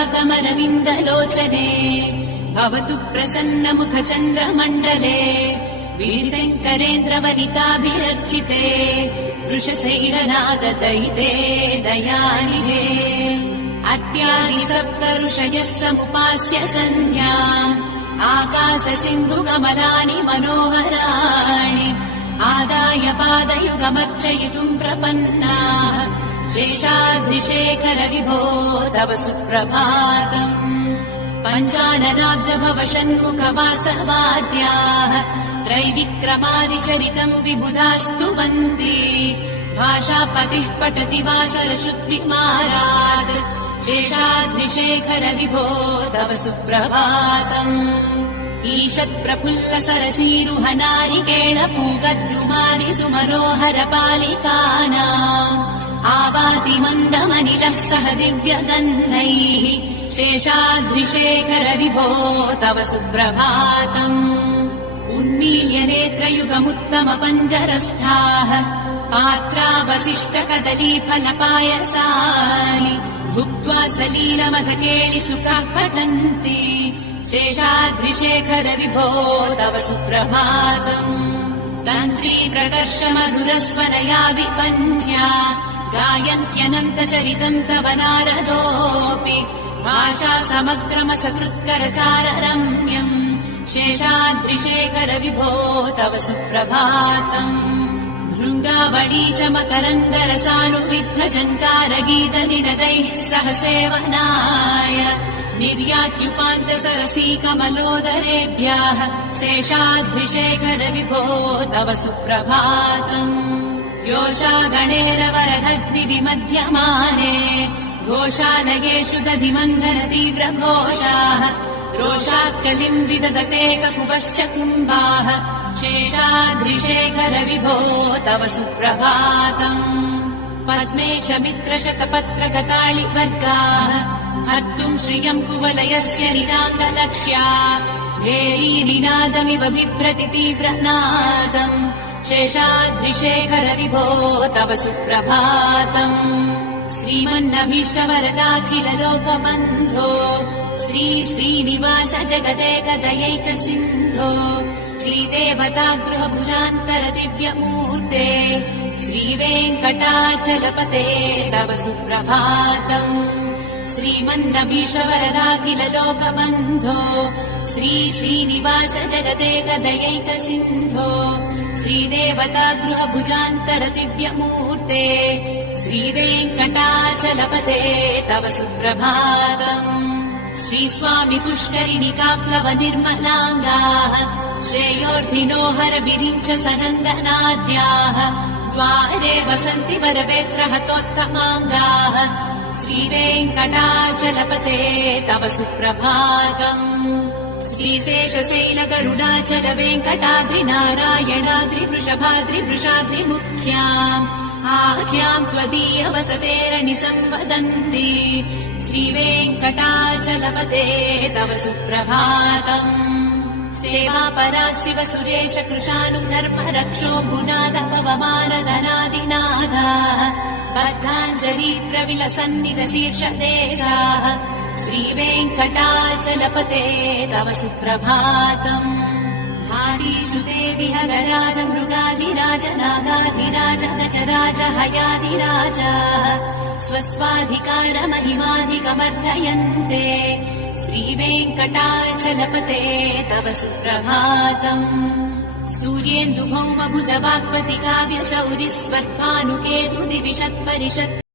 सुप्रभातमरविन्दलोचने भवतु प्रसन्नमुखचन्द्रमण्डले वीरशङ्करेन्द्रवनिताभिरर्चिते वृषशैलनाददयिते दयानिधे अर्त्यादि सप्तऋषयः समुपास्य सन्ध्याम् आकाशसिन्धुकमलानि मनोहराणि आदाय पादयुगमर्चयितुम् प्रपन्नाः शेषाद्रिशेखर विभो तव सुप्रभातम् पञ्चाननाब्जभव षण्मुखवासवाद्याः त्रैविक्रमादिचरितम् विबुधास्तुवन्ति भाषापतिः पठति वासरशुद्धिमारात् शेषाद्रिशेखर विभो तव सुप्रभातम् ईषत्प्रफुल्ल सरसीरुहनारिकेळपूगद्रुमादि सुमनोहर पालिकानाम् आवाति मन्दमनिलः सह दिव्यगन्धैः शेषाद्रिशेखर विभो तव सुप्रभातम् उन्मील्य नेत्रयुगमुत्तम पञ्जरस्थाः पात्रावशिष्टकदलीफलपायसानि भुक्त्वा सलीलमधकेलिसुखाः पठन्ति शेषाद्रिशेखर विभो तव सुप्रभातम् तन्त्री प्रकर्ष मधुरस्वनया विपञ्च्या गायन्त्यनन्तचरितम् तव नारदोऽपि भाषा समग्रमसकृत्करचाररम्यम् शेषाद्रिशेखर विभो तव सुप्रभातम् भृङ्गावळी च मकरन्दरसानुविद्धजङ्कारगीतनिनदैः सह सेवनाय निर्यात्युपान्तसरसी कमलोदरेभ्यः शेषाद्रिशेखर विभो तव सुप्रभातम् योषा गणेरवरदद्धि विमध्यमाने घोषालयेषु दधिमन्थन तीव्रघोषाः रोषात्कलिम् विदधते ककुभश्च कुम्भाः शेषाद्रिशेखर विभो तव सुप्रभातम् पद्मेश मित्रशतपत्रकताळिवर्गाः हर्तुम् श्रियम् कुवलयस्य निजाङ्गलक्ष्या भेरीनिनादमिव बिभ्रति तीव्रनादम् शेषाद्रिशेखर विभो तव सुप्रभातम् श्रीमन्नभीष्टवरदाखिललोकबन्धो श्री श्रीनिवास जगदेकदयैक सिन्धो श्रीदेवतागृहभुजान्तर दिव्यमूर्ते श्रीवेङ्कटाचलपते तव सुप्रभातम् श्रीमन्नभीष्टवरदाखिललोकबन्धो श्री श्रीनिवास जगदेकदयैक सिन्धो श्रीदेवतागृहभुजान्तर दिव्यमूर्ते श्रीवेङ्कटाचलपते तव सुप्रभातम् श्रीस्वामि पुष्करिणिकाप्लव निर्मलाङ्गाः श्रेयोर्धिनो हरविरिञ्च सनन्दनाद्याः द्वारे वसन्ति वरवेत्रहतोत्तमाङ्गाः श्रीवेङ्कटाचलपते तव सुप्रभातम् श्रीशेषशैलगरुडाचल वेङ्कटाद्रिनारायणाद्रिवृषभाद्रिवृषाद्रिमुख्याम् आख्याम् त्वदीय वसतेरणि सम्वदन्ति श्रीवेङ्कटाचलपते तव सुप्रभातम् सेवापरा शिव सुरेश कृशानुधर्म रक्षो बुनाद पवमानधनादिनाथाः बद्धाञ्जलि प्रविलसन्निज शीर्षदेशाः श्रीवेङ्कटाचलपते तव सुप्रभातम् धाडीषु देवि हलराज मृगाधिराज नागाधिराज गजराज हयाधिराजाः स्वस्वाधिकार महिमाधिकमर्दयन्ते श्रीवेङ्कटाचलपते तव सुप्रभातम् सूर्येन्दुभौमभुतवाक्पति काव्यशौरिस्वर्भानुकेतुदिविषत्परिषत्